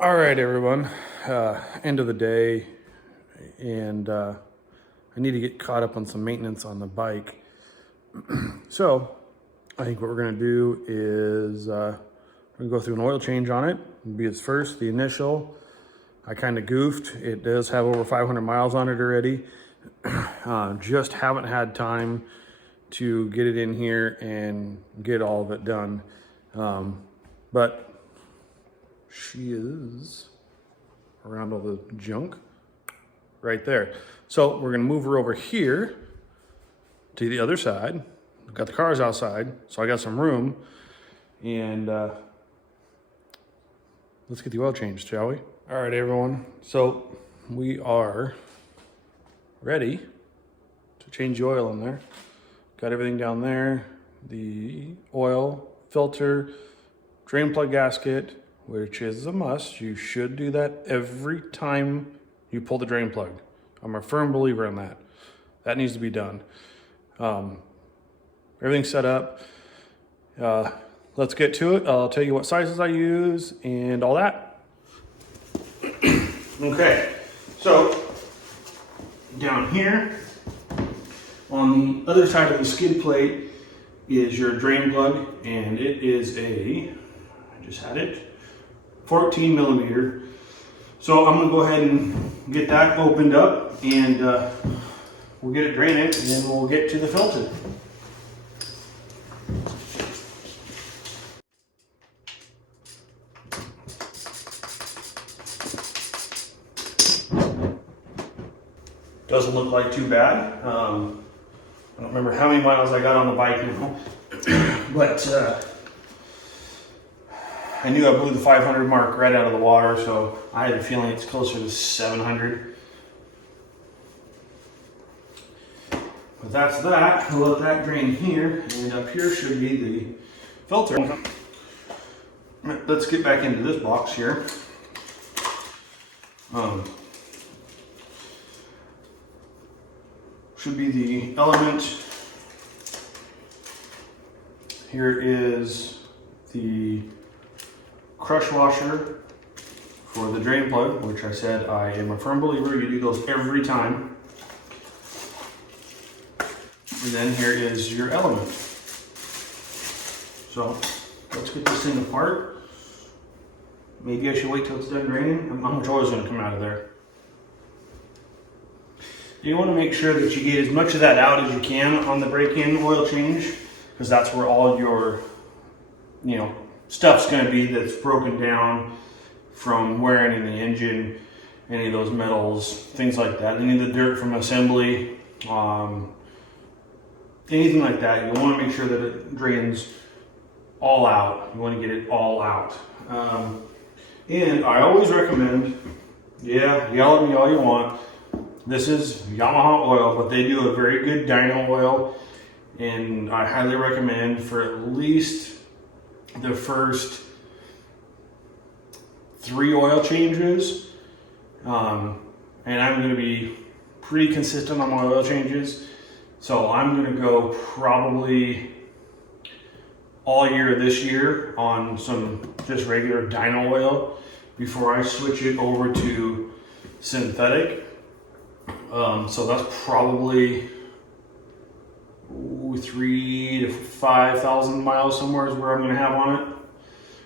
All right, everyone. End of the day, and I need to get caught up on some maintenance on the bike. So I think what we're gonna do is we're gonna go through an oil change on it. It'll be its first, the initial. I kind of goofed. It does have over 500 miles on it already. Just haven't had time to get it in here and get all of it done. But she is around all the junk right there. So we're gonna move her over here to the other side. I've got the cars outside, so I got some room. And let's get the oil changed, shall we? All right, everyone. So we are ready to change the oil in there. Got everything down there. The oil, filter, drain plug gasket, which is a must. You should do that every time you pull the drain plug. I'm a firm believer in that. That needs to be done. Everything's set up. Let's get to it. I'll tell you what sizes I use and all that. Okay, so down here on the other side of the skid plate is your drain plug, and it is I just had it, 14 millimeter. So I'm gonna go ahead and get that opened up, and we'll get it draining, and then we'll get to the filter. Doesn't look like too bad. I don't remember how many miles I got on the bike now, but I knew I blew the 500 mark right out of the water, so I had a feeling it's closer to 700. But that's that. We'll let that drain here, and up here should be the filter. Let's get back into this box here. Should be the element. Here is the crush washer for the drain plug, which I said I am a firm believer you do those every time. And then here is your element. So let's get this thing apart. Maybe I should wait till it's done draining. How much oil is going to come out of there? You want to make sure that you get as much of that out as you can on the break-in oil change, because that's where all your, stuff's going to be that's broken down from wearing in the engine, any of those metals, things like that. Any of the dirt from assembly, anything like that. You want to make sure that it drains all out. You want to get it all out. And I always recommend, yell at me all you want, this is Yamaha oil, but they do a very good dyno oil, and I highly recommend for at least the first 3 oil changes. And I'm going to be pretty consistent on my oil changes, so I'm going to go probably all year this year on some just regular dyno oil before I switch it over to synthetic. So that's probably 3,000 to 5,000 miles somewhere is where I'm going to have on it.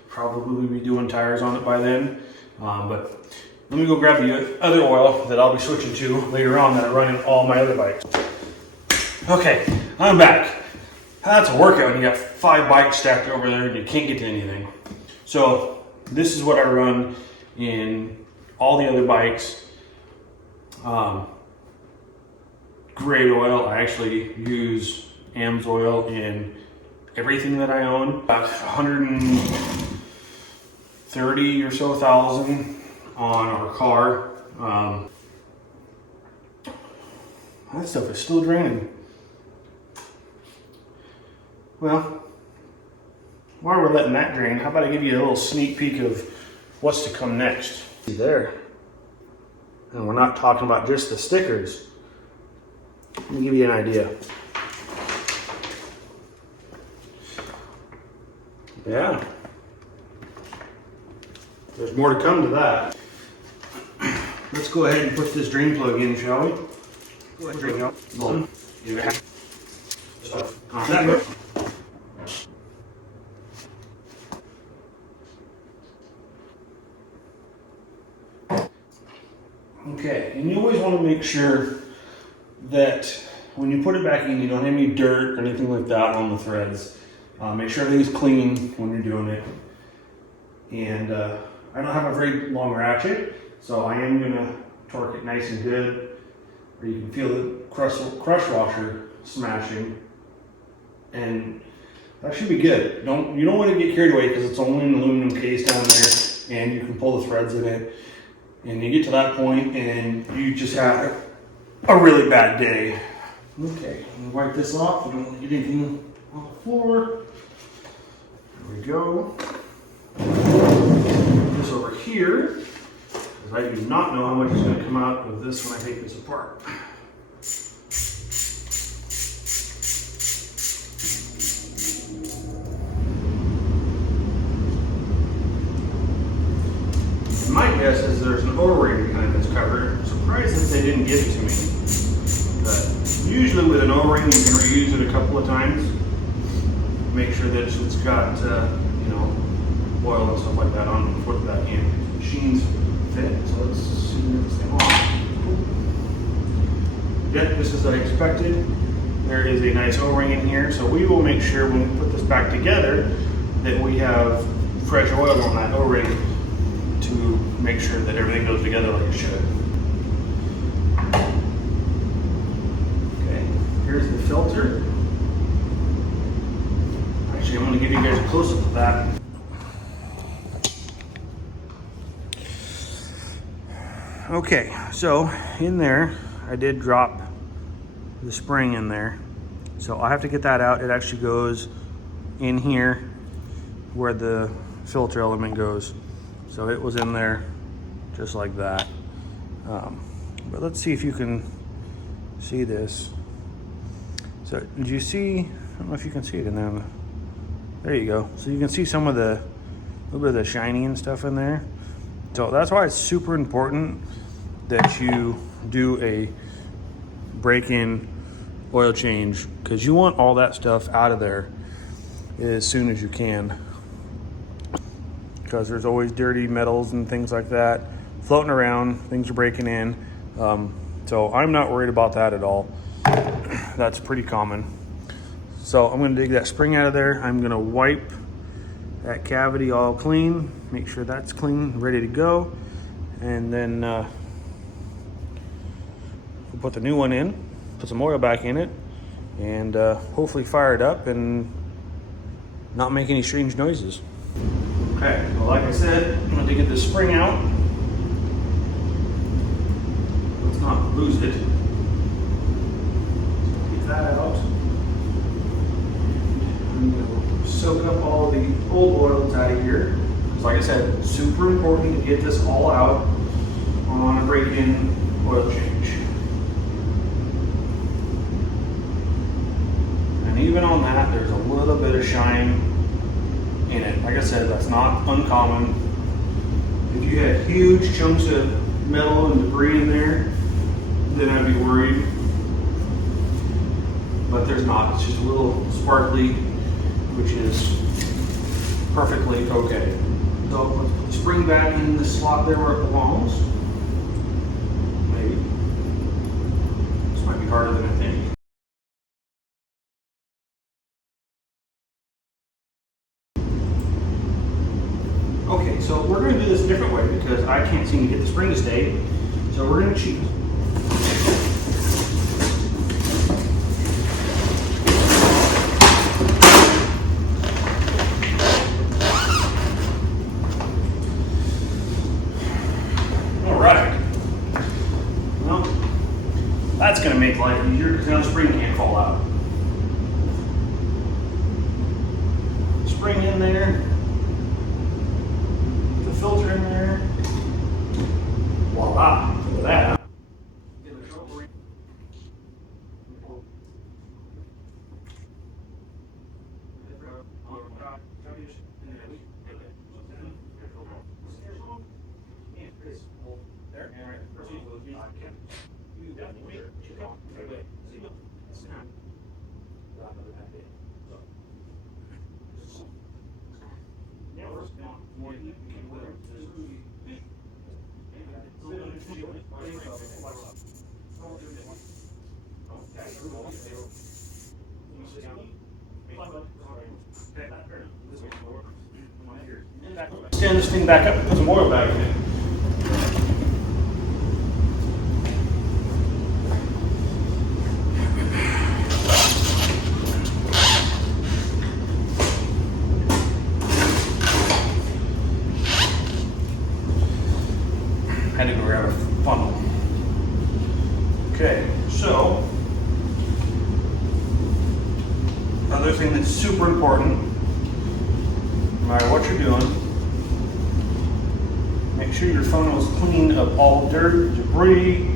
Probably be doing tires on it by then. But let me go grab the other oil that I'll be switching to later on that I run in all my other bikes. Okay, I'm back. That's a workout. You got 5 bikes stacked over there and you can't get to anything. So this is what I run in all the other bikes. Great oil. I actually use AMS oil in everything that I own. About 130 or so thousand on our car. That stuff is still draining. Well, while we're letting that drain, how about I give you a little sneak peek of what's to come next. See there. And we're not talking about just the stickers. Let me give you an idea. Yeah. There's more to come to that. Let's go ahead and put this drain plug in, shall we? Go ahead, drain out. Okay, and you always want to make sure that when you put it back in, you don't have any dirt or anything like that on the threads. Make sure everything's clean when you're doing it. And I don't have a very long ratchet, so I am going to torque it nice and good, where you can feel the crush washer smashing, and that should be good. You don't want to get carried away because it's only an aluminum case down there, and you can pull the threads in it, and you get to that point and you just have a really bad day. Okay, I'm gonna wipe this off. I don't want to get anything on the floor. There we go. This over here, because I do not know how much is going to come out of this when I take this apart. My guess is there's an O-ring behind this cover. I'm surprised that they didn't give it to me. But usually with an O-ring, you can reuse it a couple of times. Make sure that it's got, oil and stuff like that on it before that in. Machines fit, so let's zoom this thing off. Yep, just as I expected. There is a nice O-ring in here, so we will make sure when we put this back together that we have fresh oil on that O-ring to make sure that everything goes together like it should. Okay, here's the filter. Actually, I'm going to give you guys a close-up of that. Okay, so in there, I did drop the spring in there. So I have to get that out. It actually goes in here where the filter element goes. So it was in there just like that. But let's see if you can see this. So did you see, I don't know if you can see it in there. There you go. So you can see some of the, little bit of the shiny and stuff in there. So that's why it's super important that you do a break-in oil change, because you want all that stuff out of there as soon as you can, because there's always dirty metals and things like that floating around. Things are breaking in. So I'm not worried about that at all. That's pretty common. So I'm going to dig that spring out of there. I'm going to wipe that cavity all clean, make sure that's clean, ready to go, and then we'll put the new one in, put some oil back in it, and hopefully fire it up and not make any strange noises. Okay, well, like I said, I'm going to get this spring out. Let's not lose it. Get that out. I'm going to soak up all the old oils out of here. Because like I said, it's super important to get this all out on a break-in oil change. And even on that, there's a little bit of shine in it. Like I said, that's not uncommon. If you had huge chunks of metal and debris in there, then I'd be worried. But there's not. It's just a little sparkly, which is perfectly okay. So let's put the spring back in the slot there where it belongs. Maybe. This might be harder than I think. Okay, so we're going to do this a different way because I can't seem to get the spring to stay. So we're going to cheat. All right. Well, that's going to make life easier because now the spring can't fall out. Spring in there. Filter in there. Voila, look at that. Stand this thing back up and put some oil back in it. Had to go grab a funnel. Okay, so another thing that's super important, no matter what you're doing, make sure your funnel is clean of all dirt, debris,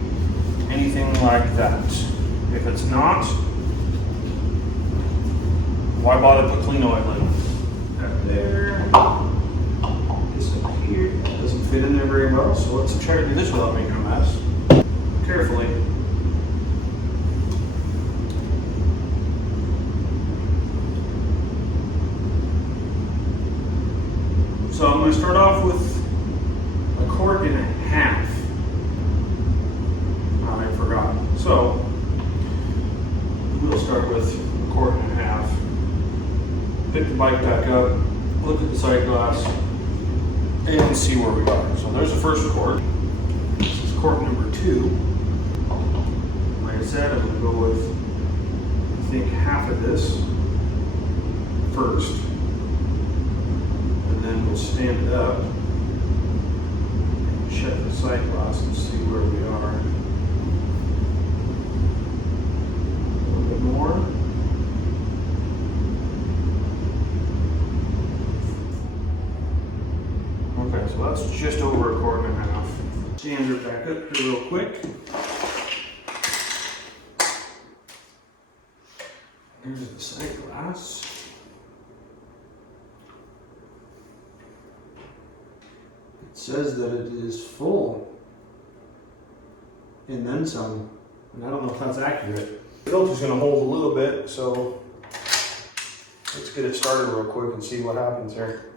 anything like that. If it's not, why bother put clean oil in? Up there, this up here, doesn't fit in there very well, so let's try to do this without making a mess. Carefully. So I'm going to start off with 1.5 quarts. Oh, I forgot. So we'll start with 1.5 quarts. Pick the bike back up, look at the side glass, and see where we are. So there's the first quart. This is quart number 2. Like I said, I'm going to go with, I think, half of this first. And then we'll stand it up and check the sight glass and see where we are. A little bit more. Okay, so that's just over 1.5 quarts. Stand her back up here real quick. Here's the sight glass. It says that it is full, and then some, and I don't know if that's accurate. The filter's going to hold a little bit, so let's get it started real quick and see what happens here.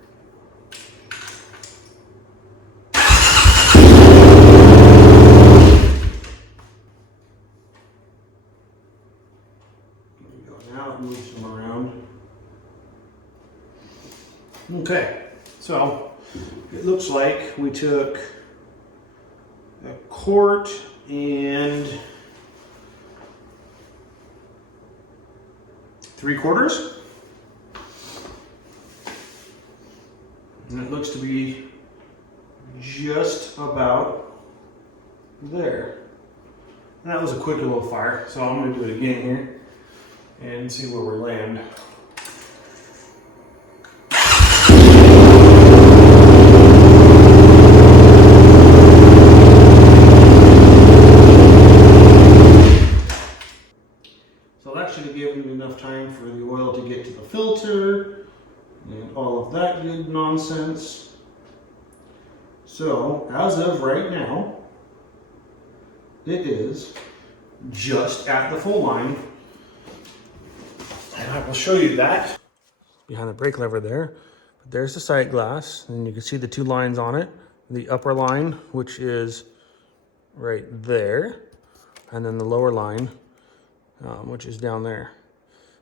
There we go. Now it moves them around. Okay, so it looks like we took 1.75 quarts, and it looks to be just about there. And that was a quick little fire, so I'm going to do it again here and see where we land. So that should have given me enough time for the oil to get to the filter and all of that good nonsense. So as of right now, it is just at the full line. And I will show you that. Behind the brake lever there. But there's the sight glass, and you can see the 2 lines on it. The upper line, which is right there, and then the lower line, which is down there.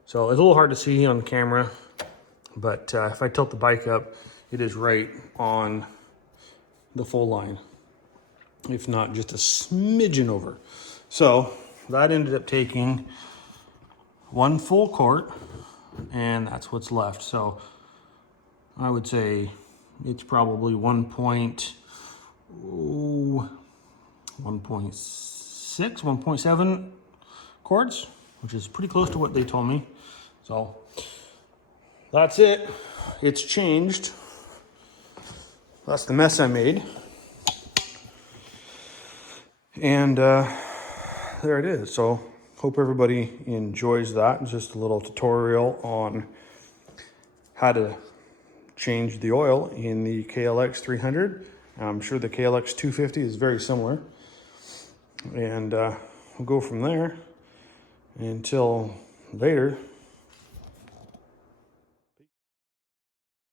So it's a little hard to see on camera, but if I tilt the bike up, it is right on the full line, if not just a smidgen over. So that ended up taking 1 full quart, and that's what's left. So I would say it's probably 1.6, 1.7 quarts, which is pretty close to what they told me. So that's it. It's changed. That's the mess I made. And there it is. So hope everybody enjoys that. It's just a little tutorial on how to change the oil in the KLX 300. I'm sure the KLX 250 is very similar. And we'll go from there until later.